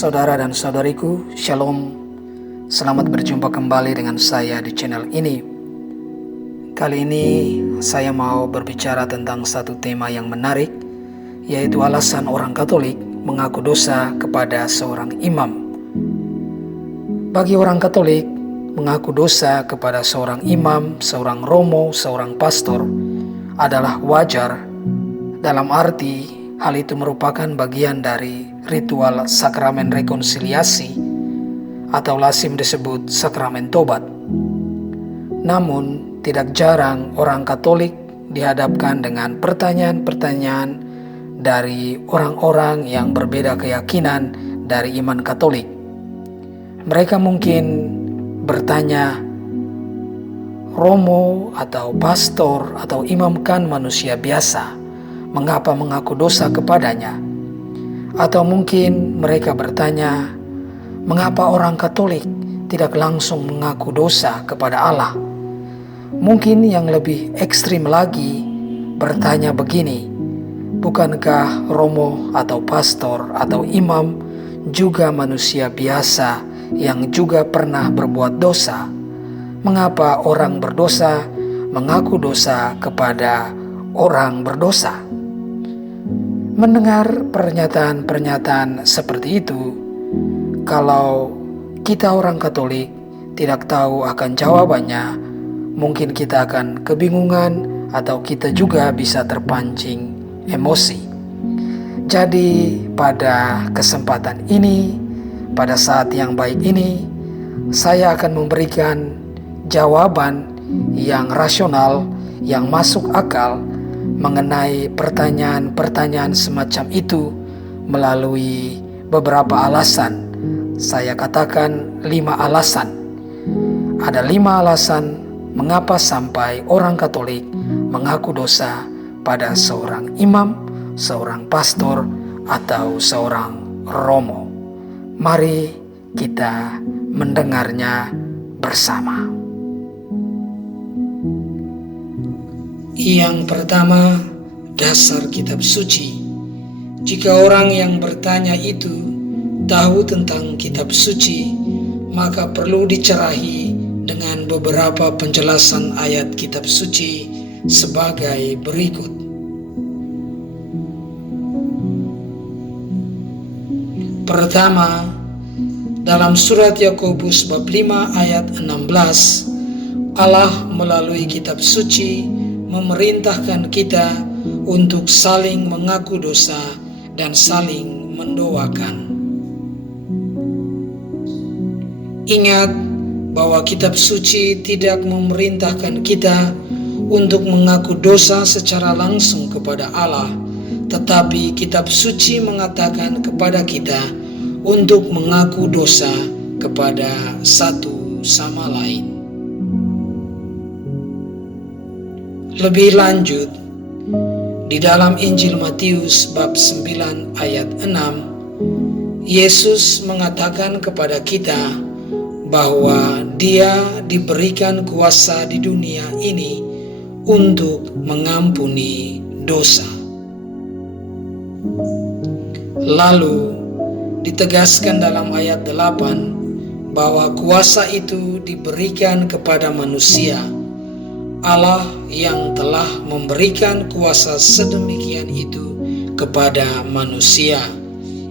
Saudara dan saudariku, Shalom. Selamat berjumpa kembali dengan saya di channel ini. Kali ini saya mau berbicara tentang satu tema yang menarik, yaitu alasan orang Katolik mengaku dosa kepada seorang imam. Bagi orang Katolik, mengaku dosa kepada seorang imam, seorang romo, seorang pastor adalah wajar, dalam arti hal itu merupakan bagian dari ritual sakramen rekonsiliasi atau lazim disebut sakramen tobat. Namun, tidak jarang orang Katolik dihadapkan dengan pertanyaan-pertanyaan dari orang-orang yang berbeda keyakinan dari iman Katolik. Mereka mungkin bertanya, romo atau pastor atau imam kan manusia biasa, mengapa mengaku dosa kepadanya? Atau mungkin mereka bertanya, mengapa orang Katolik tidak langsung mengaku dosa kepada Allah? Mungkin yang lebih ekstrim lagi bertanya begini, bukankah romo atau pastor atau imam juga manusia biasa yang juga pernah berbuat dosa? Mengapa orang berdosa mengaku dosa kepada orang berdosa? Mendengar pernyataan-pernyataan seperti itu, kalau kita orang Katolik tidak tahu akan jawabannya, mungkin kita akan kebingungan atau kita juga bisa terpancing emosi. Jadi pada kesempatan ini, pada saat yang baik ini, saya akan memberikan jawaban yang rasional, yang masuk akal mengenai pertanyaan-pertanyaan semacam itu melalui beberapa alasan. Saya katakan 5 alasan. Ada 5 alasan mengapa sampai orang Katolik mengaku dosa pada seorang imam, seorang pastor, atau seorang romo. Mari kita mendengarnya bersama. Yang pertama, dasar kitab suci. Jika orang yang bertanya itu tahu tentang kitab suci, maka perlu dicerahi dengan beberapa penjelasan ayat kitab suci sebagai berikut. Pertama, dalam surat Yakobus bab 5 ayat 16, Allah melalui kitab suci memerintahkan kita untuk saling mengaku dosa dan saling mendoakan. Ingat bahwa kitab suci tidak memerintahkan kita untuk mengaku dosa secara langsung kepada Allah, tetapi kitab suci mengatakan kepada kita untuk mengaku dosa kepada satu sama lain. Lebih lanjut, di dalam Injil Matius bab 9 ayat 6, Yesus mengatakan kepada kita bahwa Dia diberikan kuasa di dunia ini untuk mengampuni dosa. Lalu ditegaskan dalam ayat 8 bahwa kuasa itu diberikan kepada manusia. Allah yang telah memberikan kuasa sedemikian itu kepada manusia.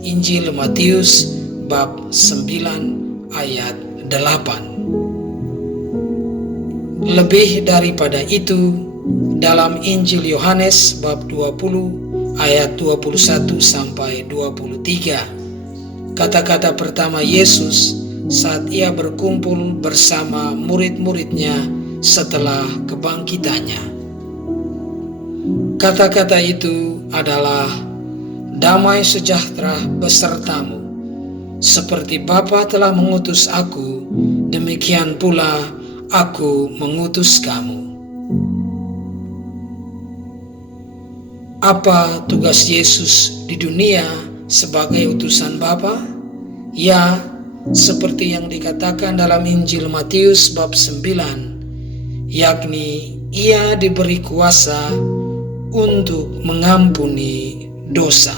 Injil Matius bab 9 ayat 8. Lebih daripada itu, dalam Injil Yohanes bab 20 ayat 21 sampai 23, kata-kata pertama Yesus saat ia berkumpul bersama murid-muridnya setelah kebangkitannya. Kata-kata itu adalah, damai sejahtera besertamu. Seperti Bapa telah mengutus aku, demikian pula aku mengutus kamu. Apa tugas Yesus di dunia sebagai utusan Bapa? Ya, seperti yang dikatakan dalam Injil Matius bab 9, yakni ia diberi kuasa untuk mengampuni dosa.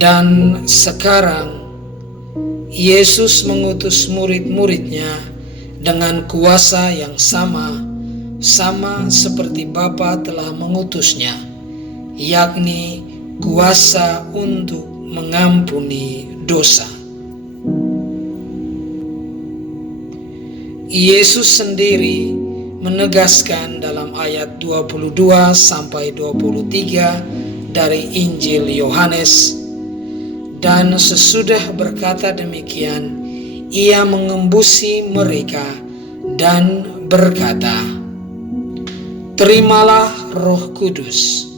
Dan sekarang Yesus mengutus murid-muridnya dengan kuasa yang sama seperti Bapa telah mengutusnya, yakni kuasa untuk mengampuni dosa. Yesus sendiri menegaskan dalam ayat 22-23 dari Injil Yohanes, dan sesudah berkata demikian, ia mengembusi mereka dan berkata, "Terimalah Roh Kudus.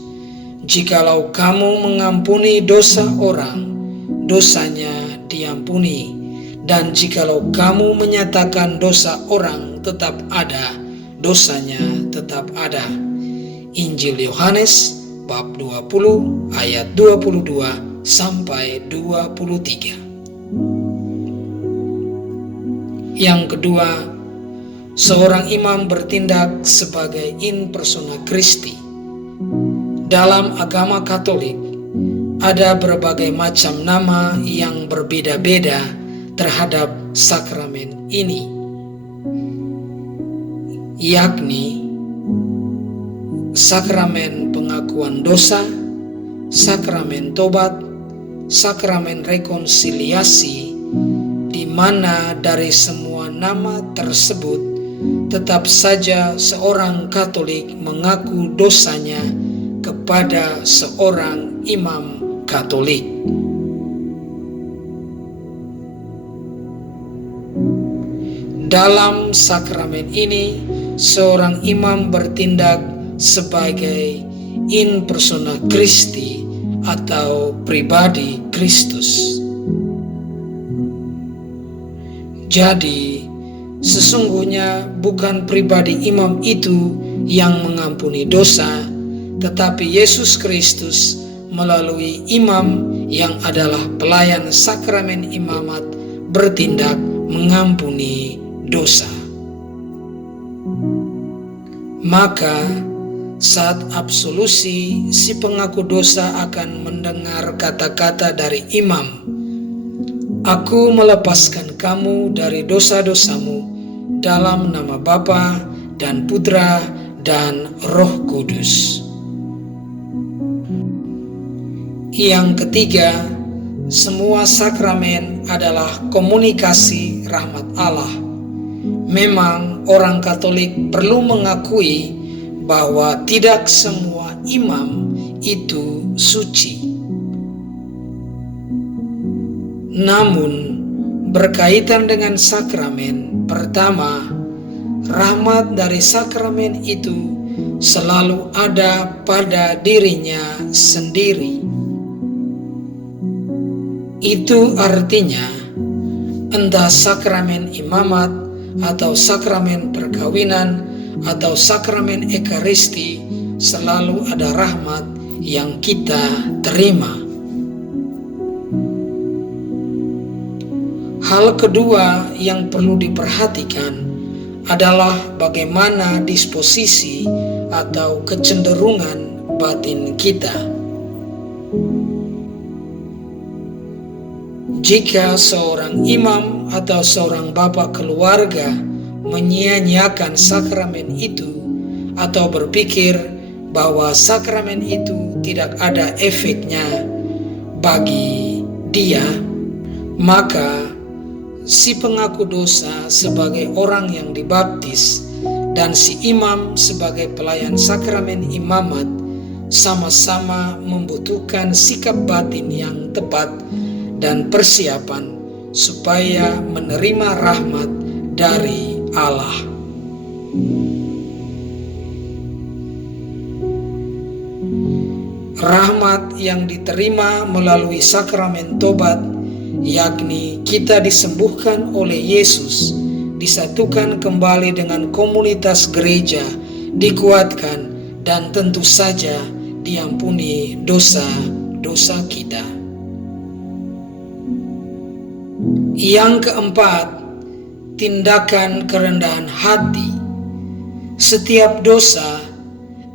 Jikalau kamu mengampuni dosa orang, dosanya diampuni. Dan jikalau kamu menyatakan dosa orang tetap ada, dosanya tetap ada." Injil Yohanes bab 20 ayat 22-23. Yang kedua, seorang imam bertindak sebagai in persona Christi. Dalam agama Katolik ada berbagai macam nama yang berbeda-beda terhadap sakramen ini, yakni sakramen pengakuan dosa, sakramen tobat, sakramen rekonsiliasi, di mana dari semua nama tersebut tetap saja seorang Katolik mengaku dosanya kepada seorang imam Katolik. Dalam sakramen ini, seorang imam bertindak sebagai in persona Christi atau pribadi Kristus. Jadi, sesungguhnya bukan pribadi imam itu yang mengampuni dosa, tetapi Yesus Kristus melalui imam yang adalah pelayan sakramen imamat bertindak mengampuni dosa. Maka saat absolusi, si pengaku dosa akan mendengar kata-kata dari imam, "Aku melepaskan kamu dari dosa-dosamu dalam nama Bapa dan Putra dan Roh Kudus." Yang ketiga, semua sakramen adalah komunikasi rahmat Allah. Memang orang Katolik perlu mengakui bahwa tidak semua imam itu suci. Namun, berkaitan dengan sakramen, pertama, rahmat dari sakramen itu selalu ada pada dirinya sendiri. Itu artinya, entah sakramen imamat atau sakramen perkawinan atau sakramen ekaristi, selalu ada rahmat yang kita terima. Hal kedua yang perlu diperhatikan adalah bagaimana disposisi atau kecenderungan batin kita. Jika seorang imam atau seorang bapak keluarga menyia-nyiakan sakramen itu atau berpikir bahwa sakramen itu tidak ada efeknya bagi dia, maka si pengaku dosa sebagai orang yang dibaptis dan si imam sebagai pelayan sakramen imamat sama-sama membutuhkan sikap batin yang tepat dan persiapan supaya menerima rahmat dari Allah. Rahmat yang diterima melalui sakramen tobat, yakni kita disembuhkan oleh Yesus, disatukan kembali dengan komunitas gereja, dikuatkan, dan tentu saja diampuni dosa-dosa kita. Yang keempat, tindakan kerendahan hati. Setiap dosa,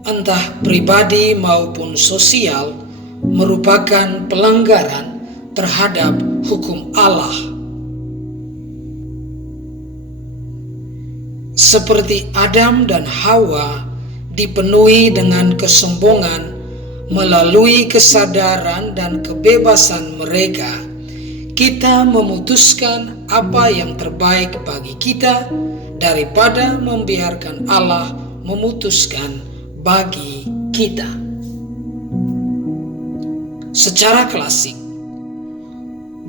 entah pribadi maupun sosial, merupakan pelanggaran terhadap hukum Allah. Seperti Adam dan Hawa dipenuhi dengan kesombongan melalui kesadaran dan kebebasan mereka, kita memutuskan apa yang terbaik bagi kita daripada membiarkan Allah memutuskan bagi kita. Secara klasik,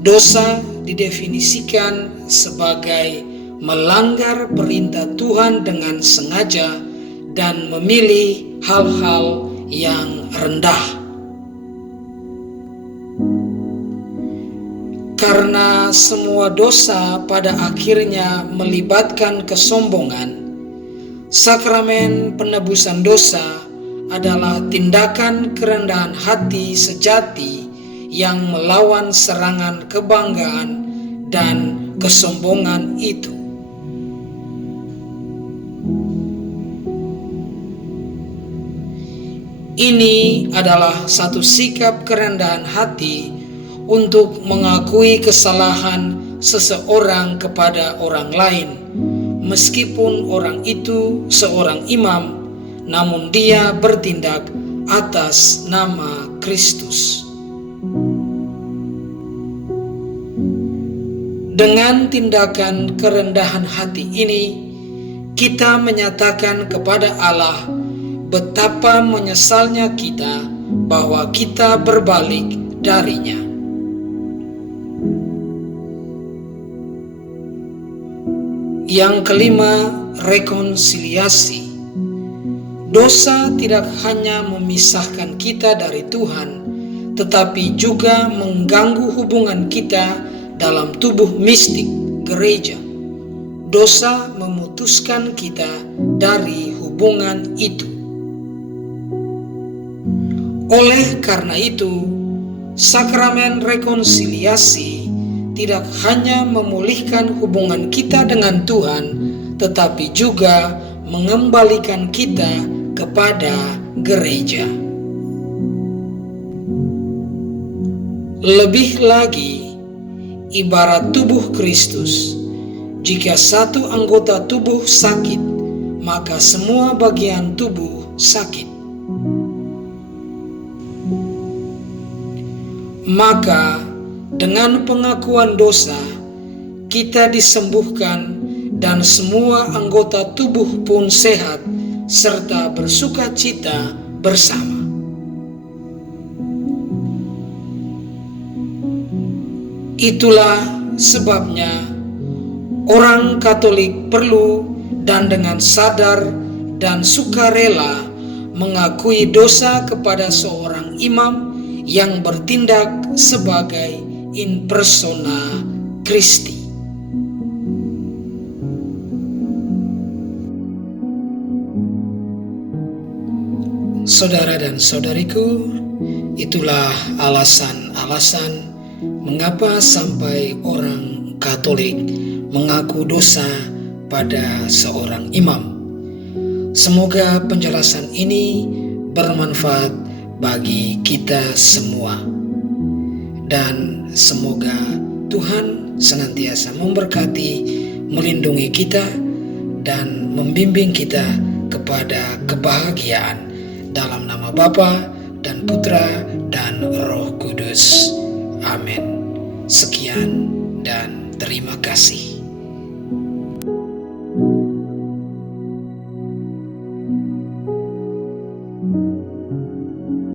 dosa didefinisikan sebagai melanggar perintah Tuhan dengan sengaja dan memilih hal-hal yang rendah. Karena semua dosa pada akhirnya melibatkan kesombongan, sakramen penebusan dosa adalah tindakan kerendahan hati sejati yang melawan serangan kebanggaan dan kesombongan itu. Ini adalah satu sikap kerendahan hati untuk mengakui kesalahan seseorang kepada orang lain, meskipun orang itu seorang imam, namun dia bertindak atas nama Kristus. Dengan tindakan kerendahan hati ini, kita menyatakan kepada Allah betapa menyesalnya kita bahwa kita berbalik darinya. Yang kelima, rekonsiliasi. Dosa tidak hanya memisahkan kita dari Tuhan, tetapi juga mengganggu hubungan kita dalam tubuh mistik gereja. Dosa memutuskan kita dari hubungan itu. Oleh karena itu, sakramen rekonsiliasi tidak hanya memulihkan hubungan kita dengan Tuhan, tetapi juga mengembalikan kita kepada gereja. Lebih lagi, ibarat tubuh Kristus, jika satu anggota tubuh sakit, maka semua bagian tubuh sakit. Maka dengan pengakuan dosa, kita disembuhkan dan semua anggota tubuh pun sehat serta bersuka cita bersama. Itulah sebabnya orang Katolik perlu dan dengan sadar dan sukarela mengakui dosa kepada seorang imam yang bertindak sebagai in persona Christi. Saudara dan saudariku, itulah alasan-alasan mengapa sampai orang Katolik mengaku dosa pada seorang imam. Semoga penjelasan ini bermanfaat bagi kita semua, dan semoga Tuhan senantiasa memberkati, melindungi kita, dan membimbing kita kepada kebahagiaan dalam nama Bapa dan Putra dan Roh Kudus. Amin. Sekian dan terima kasih.